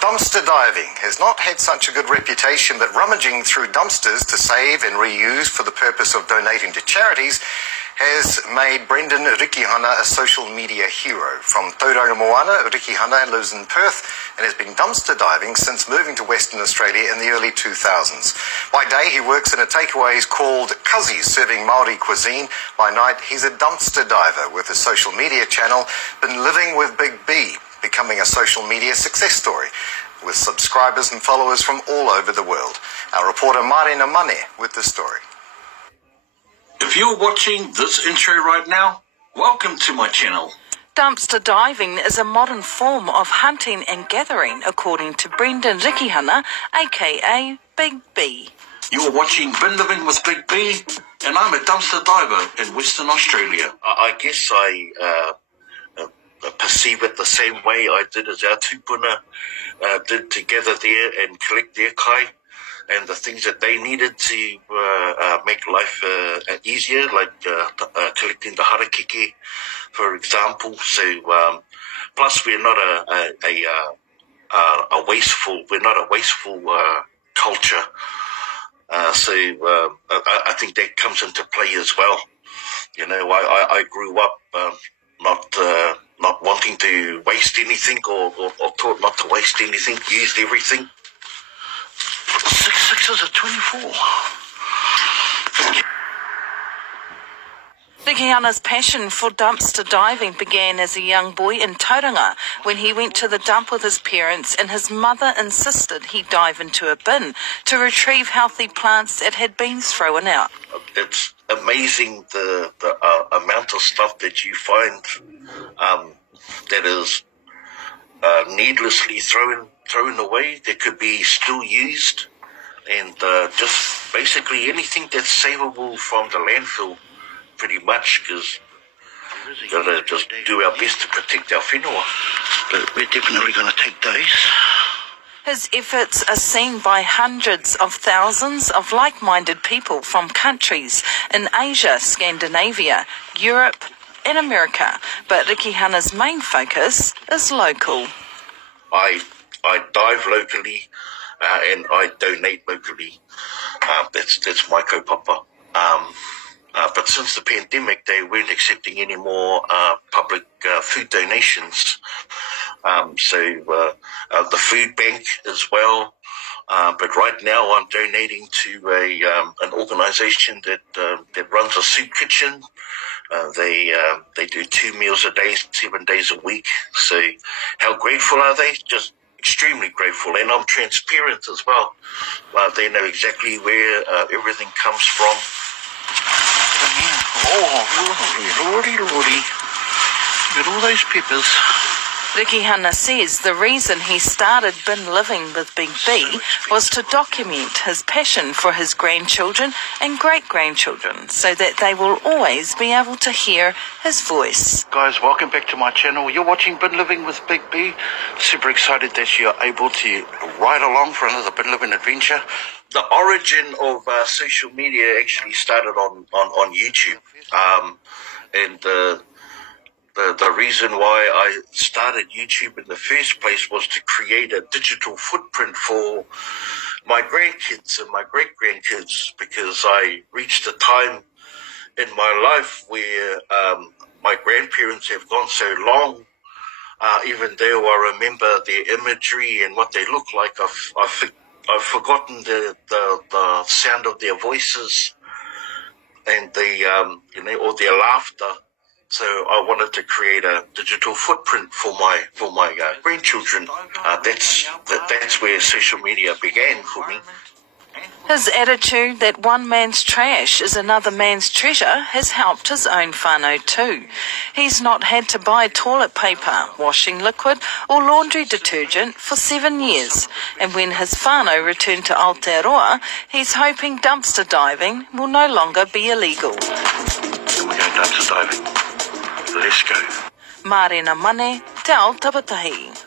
Dumpster diving has not had such a good reputation, but rummaging through dumpsters to save and reuse for the purpose of donating to charities has made Brendan Rikihana a social media hero. From Tauranga Moana, Rikihana lives in Perth and has been dumpster diving since moving to Western Australia in the early 2000s. By day, he works in a takeaways called Kazi, serving Māori cuisine. By night, he's a dumpster diver with a social media channel, been living with Big B, becoming a social media success story with subscribers and followers from all over the world. Our reporter Marina Mane with the story. If you're watching this intro right now, welcome to my channel. Dumpster diving is a modern form of hunting and gathering, according to Brendan Rikihana, aka Big B. You are watching Bin Living with Big B, and I'm a dumpster diver in Western Australia. I guess I perceive it the same way I did as our tupuna did to gather there and collect their kai and the things that they needed to make life easier, like collecting the harakeke, for example. So, plus we're not a wasteful culture. So I think that comes into play as well. You know, I grew up not wanting to waste anything or taught not to waste anything, used everything. 6 6 is a 24. Rikihana's passion for dumpster diving began as a young boy in Tauranga when he went to the dump with his parents and his mother insisted he dive into a bin to retrieve healthy plants that had been thrown out. It's amazing the amount of stuff that you find that is needlessly thrown away, that could be still used, and just basically anything that's savable from the landfill, pretty much, because we've got to just do our best to protect our whenua. But we're definitely going to take days. His efforts are seen by hundreds of thousands of like-minded people from countries in Asia, Scandinavia, Europe and America, but Rikihana's main focus is local. I dive locally and I donate locally. That's my kaupapa. But since the pandemic, they weren't accepting any more public food donations. So the food bank as well. But right now, I'm donating to an organisation that runs a soup kitchen. They do 2 meals a day, 7 days a week. So how grateful are they? Just extremely grateful, and I'm transparent as well. They know exactly where everything comes from. Oh, lordy. Look at all those peppers. Rikihana says the reason he started Bin Living with Big B was to document his passion for his grandchildren and great-grandchildren so that they will always be able to hear his voice. Guys, welcome back to my channel. You're watching Bin Living with Big B. Super excited that you're able to ride along for another Bin Living adventure. The origin of social media actually started on YouTube. And the reason why I started YouTube in the first place was to create a digital footprint for my grandkids and my great-grandkids, because I reached a time in my life where my grandparents have gone so long, even though I remember their imagery and what they look like, I've forgotten the sound of their voices and or their laughter. So I wanted to create a digital footprint for my grandchildren. That's where social media began for me. His attitude that one man's trash is another man's treasure has helped his own whānau too. He's not had to buy toilet paper, washing liquid or laundry detergent for 7 years. And when his whānau returned to Aotearoa, he's hoping dumpster diving will no longer be illegal. Then we're going dumpster diving. Let's go. Marina Mane, Te Ao Tapatahi.